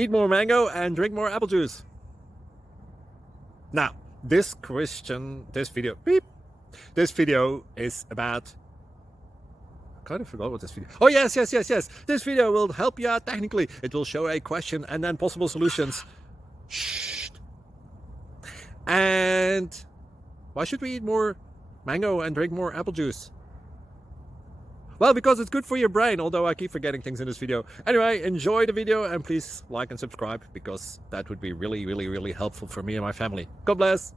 Eat more mango and drink more apple juice. Now, this video is about... I kind of forgot what this video... Oh, yes. This video will help you out technically. It will show a question and then possible solutions. Shh. And why should we eat more mango and drink more apple juice? Well, because it's good for your brain, although I keep forgetting things in this video. Anyway, enjoy the video and please like and subscribe, because that would be really helpful for me and my family. God bless!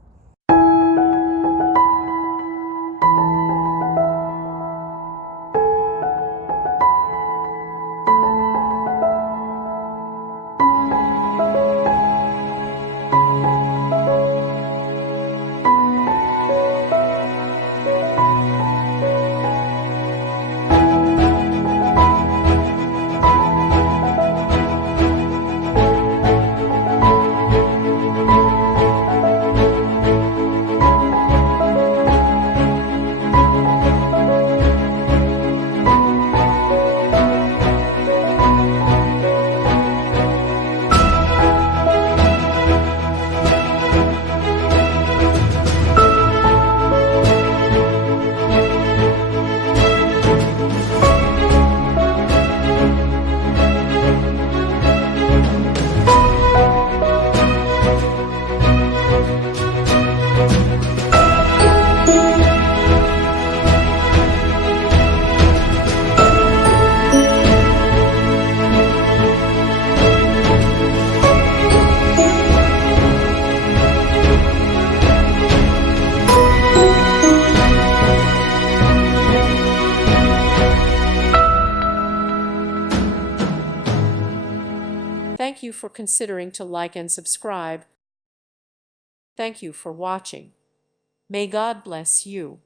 Thank you for considering to like and subscribe. Thank you for watching. May God bless you.